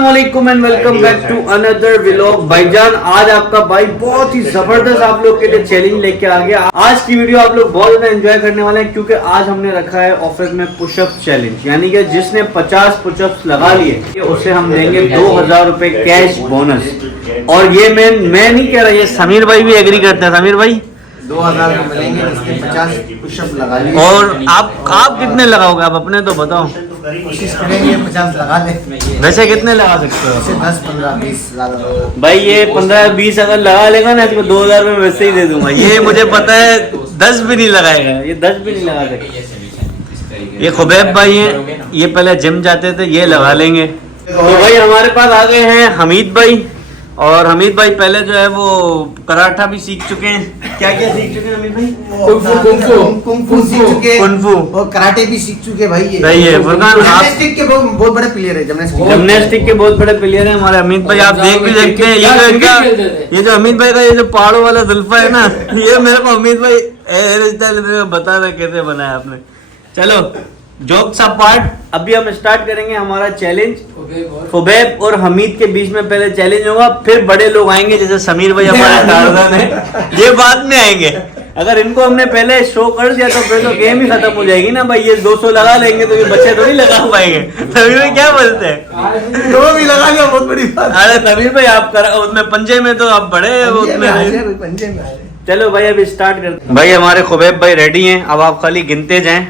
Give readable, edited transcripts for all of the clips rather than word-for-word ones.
अस्सलाम वालेकुम and welcome back to another vlog. भाईजान आज आपका भाई बहुत ही जबरदस्त आप लोग के लिए चैलेंज लेके आ गया। आज की वीडियो आप लोग बहुत ज्यादा एंजॉय करने वाले हैं क्योंकि आज हमने रखा है ऑफिस में पुशअप चैलेंज, यानी कि जिसने 50 पुशअप्स लगा लिए उसे हम देंगे 2000 रुपए कैश बोनस। और ये मैं नहीं कह रहा, ये समीर भाई भी एग्री करते हैं। समीर भाई 2000 में मिलेंगे जिसके 50 पुशअप लगा लिए। और आप कितने लगाओगे? आप अपने तो बताओ। कोशिश करेंगे 50 लगा ले। वैसे कितने लगा सकते हो? 10 15 20 लगा। भाई ये 15-20 अगर लगा लेगा ना इसको 2000 में वैसे ही दे दूंगा। ये मुझे पता है 10 भी नहीं लगाएगा, ये 10 भी नहीं लगा सकते। ये खुबैब भाई हैं, ये पहले जिम जाते थे, ये लगा लेंगे। तो भाई हमारे पास आ गए हैं हमीद भाई, और हमीद भाई पहले जो है वो कराठा भी सीख चुके हैं। क्या क्या सीख चुके हैं हमीद भाई? कुंफू सीख चुके, कुंफू और कराटे भी सीख चुके भाई। ये सही है। फुरकान जिम्नास्टिक के बहुत बड़े प्लेयर है। जिम्नास्टिक के बहुत बड़े प्लेयर हैं हमारे हमीद भाई। आप देख भी सकते हैं ये जो इनका, ये जो हमीद भाई का ये जो पहाड़ों वाला जुल्फा है ना, ये मेरे को हमीद भाई हेयर स्टाइल बता रहे कैसे बनाया आपने। चलो जोक्स अपार्ट, अभी हम स्टार्ट करेंगे हमारा चैलेंज। खुबैब और हमीद के बीच में पहले चैलेंज होगा, फिर बड़े लोग आएंगे जैसे समीर भाई हमारे टारगन है, ये बाद में आएंगे। अगर इनको हमने पहले शो कर दिया तो फिर तो गेम ही खत्म हो जाएगी ना भाई। ये 200 लगा लेंगे तो ये बच्चे थोड़ी लगा पाएंगे। समीर भाई क्या बोलते हैं? 2 भी लगा लिया, बहुत बड़ी बात। अरे समीर भाई आप उसमें पंजे में तो आप बड़े पंजे में। चलो भाई अभी स्टार्ट करते हैं। भाई हमारे खुबैब भाई रेडी हैं, अब आप खाली गिनते जाएं।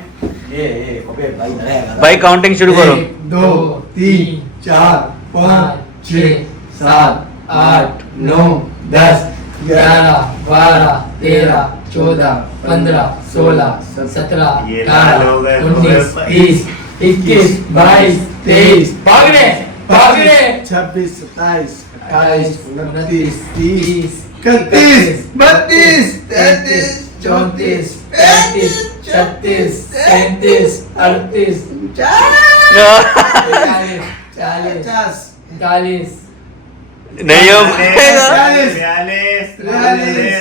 भाई काउंटिंग शुरू करो। 1 2 3 4 5 6 7 8 9 10 11 12 13 14 15 16 17 18 19 20 21 22 23 भागने 26 27 28 29 30 31 32 33 34 35 36 37 38 40 40 नहीं हो पाएगा। 44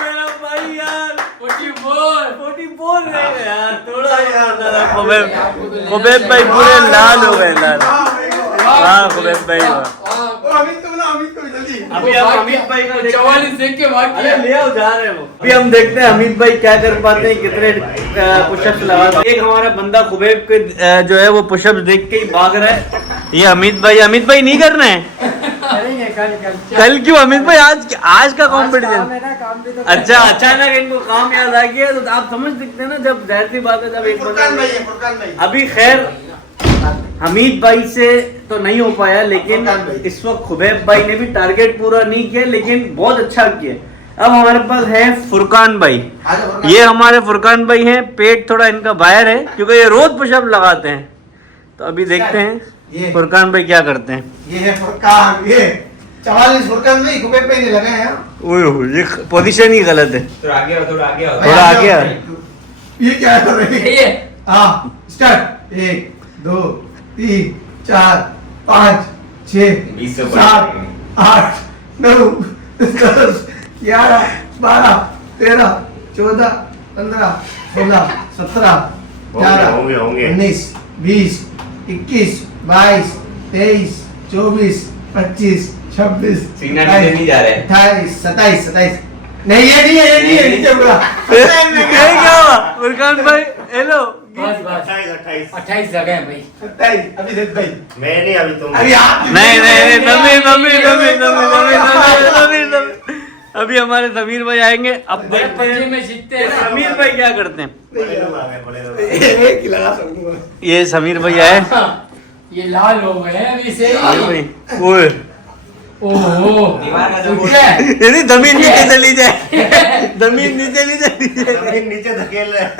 मेरा भाई यार 44 रह गए यार, थोड़ा यार। खुबैब भाई पूरे लाल हो गए, लाल। हाँ खुबैब भाई अभी हम हमीद भाई का 44 देख के भाग गए, ले आओ जा रहे हैं वो। अभी हम देखते हैं हमीद भाई क्या कर पाते हैं, कितने पुशअप्स लगाते हैं। एक हमारा बंदा खुबैब के जो है वो पुशअप्स देख के ही भाग रहा है। ये हमीद भाई नहीं करना है। कल क्यों हमीद भाई? आज का कॉम्पिटिशन। अच्छा अचानक इनको काम याद आ गया, तो आप समझ सकते हैं ना, जब जाहिर सी बात है जब एक बंदा। अभी खैर हमीद भाई से तो नहीं हो पाया, लेकिन इस वक्त खुबैब भाई ने भी टारगेट पूरा नहीं किया, लेकिन बहुत अच्छा किया। अब हमारे पास है फुरकान भाई। ये हमारे फुरकान भाई हैं, पेट थोड़ा इनका बाहर है क्योंकि ये रोज पुशअप लगाते हैं। तो अभी देखते हैं फुरकान भाई क्या करते हैं। ये है फुरकान, ये 44 फुरकान नहीं, खुबैब पे नहीं लगे हैं। ओह ये पोजीशन ही गलत है। थोड़ा आगे थोड़ा आगे आ। ये क्या कर रहे हैं? ये हाँ स्टार्ट। 1 2 3 4 5 6 7 8 9 10 11 12 13 14 15 16 17 18 19 20 21 22 23 24 25 26 नहीं जा रहे 28 27 27 नहीं ये नहीं है नीचे पूरा। क्या हुआ फुरकान भाई? हेलो 28 जगह है भाई। 27 अभी देख भाई। मैं नहीं, अभी तुम। अभी आप नहीं अभी हमारे समीर भाई आएंगे। अब देखते हैं में जीतते हैं। समीर भाई क्या करते हैं। बड़े लोग आ गए, बड़े लोग। एक ही लगा सकूंगा। ये समीर भाई आए। ये लाल हो गए हैं अभी से। ओए ओहो यदि जमीन नीचे चली जाए, जमीन नीचे नहीं चली जाए। जमीन नीचे धकेल रहे हैं।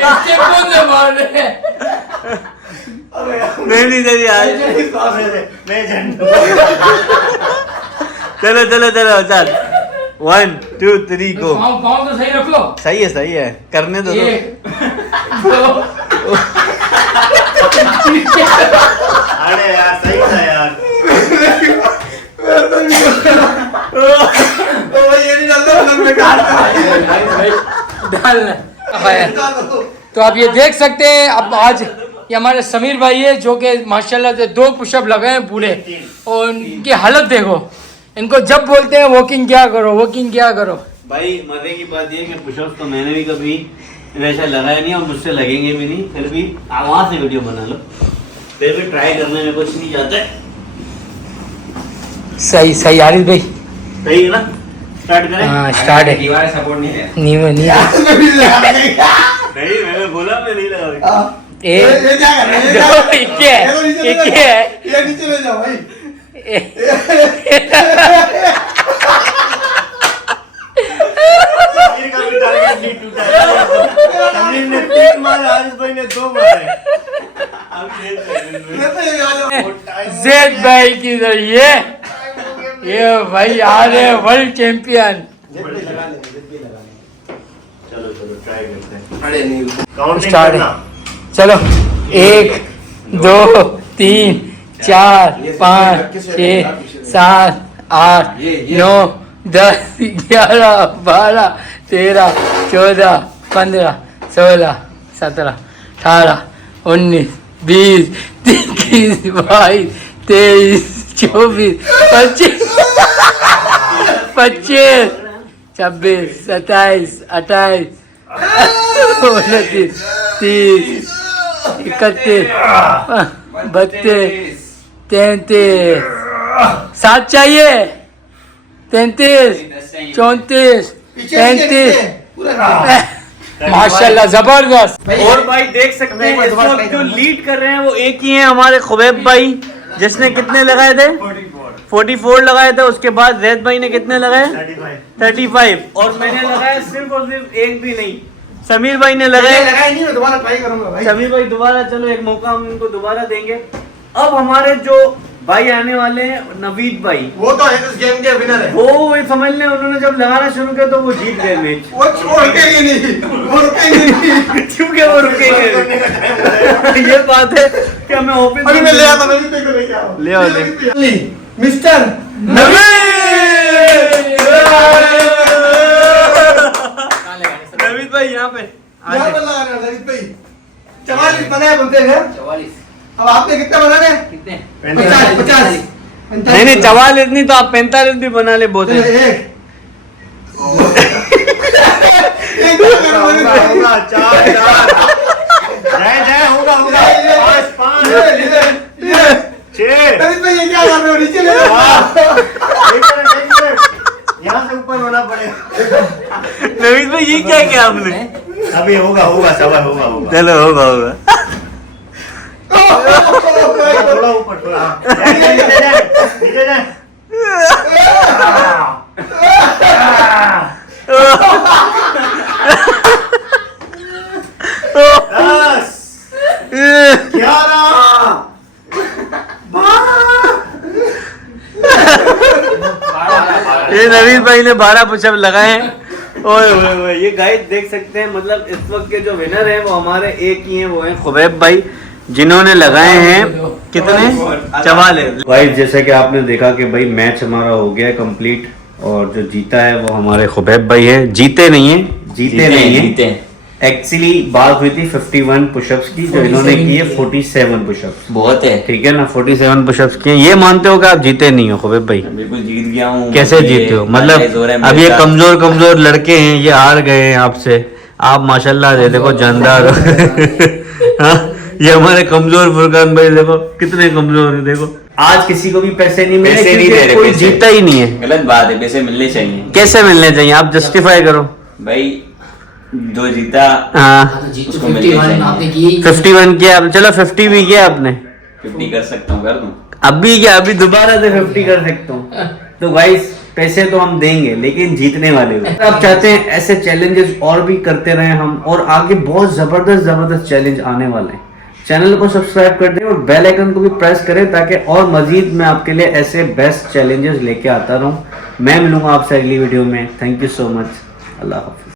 इसके कौन से मार रहे हैं? नहीं चली यार। मैं झंडू। चलो चल 1 2 3 गो। पाँव तो सही रखो। सही है करने दो। 1 2 अरे यार सही था यार। ये नहीं चलता, मतलब मैं काटता डाल तो आप ये देख सकते हैं। अब आज ये हमारे समीर भाई है जो कि माशाल्लाह से 2 पुशअप लगाए हैं पूरे, और इनकी हालत देखो। इनको जब बोलते हैं वॉकिंग क्या करो, वॉकिंग क्या करो। भाई मजे की बात ये है कि पुशअप्स तो मैंने भी कभी वैसा लगाया नहीं और मुझसे लगेंगे भी नहीं, फिर भी वहाँ से वीडियो बना लो, फिर भी ट्राई करने में कुछ नहीं जाता है। सही सही आरिफ भाई, सही है ना? स्टार्ट करें? हाँ स्टार्ट है। दीवार सपोर्ट नहीं है। नहीं नहीं, मैंने बोला मैं नहीं लगा। एक दो, एक है, एक है। ये नीचे ले जाओ भाई। समीर का भी टारगेट नहीं टूटा है। समीर ने 3 मारे, आरिफ भाई ने 2 मारे। जेद भाई की ये भाई आ रहे वर्ल्ड चैंपियन। चलो चलो ट्राई करते हैं। अरे नहीं काउंटिंग स्टार्ट करना। चलो 1 2 3 4 5 6 7 8 9 10 11 12 13 14 15 16 17 18 19 20 21 22 23 24 25 25 26 27 28 29 30 31 32 33 7 चाहिए 33 34 35 माशाल्लाह जबरदस्त। और भाई देख सकते हैं इस वक्त जो लीड कर रहे हैं वो एक ही हैं, हमारे खुबैब भाई, जिसने कितने लगाए थे? 44 लगाए थे। उसके बाद जैद भाई ने कितने लगाए? 35। और मैंने लगाया सिर्फ और सिर्फ एक भी नहीं, समीर भाई ने लगाए। नहीं, मैं दोबारा ट्राई करूंगा भाई। समीर भाई दोबारा, चलो एक मौका हम इनको दोबारा देंगे। अब हमारे जो भाई आने वाले हैं नवीद भाई, वो तो है इस गेम के विनर है। वो समझ लें उन्होंने जब लगाना शुरू किया तो वो जीत गए मैच। वो रुकेंगे नहीं, वो रुकेंगे नहीं। क्योंकि वो रुकेंगे। ये बात है कि हमें ओपन अभी मैं ले आता, नवीद भाई को लेके आओ। ले आओ, ले। मिस्टर नवीद भाई यहाँ पे यहाँ पर लगाना है नवीद भाई। 44 बनाए बनते हैं। 44। अब आपने कितना बनाने? कितने? 50। नहीं 44 नहीं तो आप 45 भी बना ले, बहुत है। होगा 4 जय होगा 5 6। नवीद भाई ये क्या कर रहे हो? नीचे ले जाओ। यहाँ से ऊपर होना पड़ेगा। नवीद भाई ये क्या किया आपने? अभी होगा सवाल होगा। चलो होगा। थोड़ा ऊपर थोड़ा नीचे जाए। 10 11 ये नवीद भाई ने 12 पुशअप लगाए हैं। ओए ये गाइस देख सकते हैं, मतलब इस वक्त के जो विनर हैं वो हमारे एक ही हैं, वो हैं खुबैब भाई, जिन्होंने लगाए हैं कितने? 44। भाई जैसे कि आपने देखा कि भाई मैच हमारा हो गया कंप्लीट, और जो जीता है वो हमारे खुबैब भाई है। जीते नहीं है एक्चुअली बात हुई थी 51 पुशअप्स की, जो इन्होंने की है 47 पुशअप्स। बहुत है, ठीक है ना, 47 पुशअप्स किए। ये मानते हो कि आप जीते नहीं हो खुबैब भाई? बिल्कुल जीत गया हूँ। कैसे जीते हो? मतलब अब ये कमजोर लड़के हैं, ये हार गए हैं आपसे। आप माशाल्लाह से देखो जानदार हो। हाँ, ये हमारे कमजोर फुरकान भाई देखो कितने कमजोर है। देखो आज किसी को भी पैसे नहीं मिले, पैसे नहीं दे रहे, कोई पैसे। जीता ही नहीं है। गलत बात है, पैसे मिलने चाहिए। कैसे मिलने चाहिए? आप जस्टिफाई करो भाई जो जीता हाँ उसको मिलने चाहिए। 51 किया आपने, चलो 50 भी किया आपने। 50 कर सकता हूँ, कर दूं। अभी क्या, अभी दोबारा से 50 कर सकता हूँ। तो गाइस पैसे तो हम देंगे लेकिन जीतने वाले हो। आप चाहते हैं ऐसे चैलेंजेस और भी करते रहे हम, और आगे बहुत जबरदस्त चैलेंज आने वाले हैं। चैनल को सब्सक्राइब कर दें और बेल आइकन को भी प्रेस करें, ताकि और मजीद मैं आपके लिए ऐसे बेस्ट चैलेंजेस लेके आता रहूं। मैं मिलूंगा आपसे अगली वीडियो में। Thank you so much. Allah Hafiz.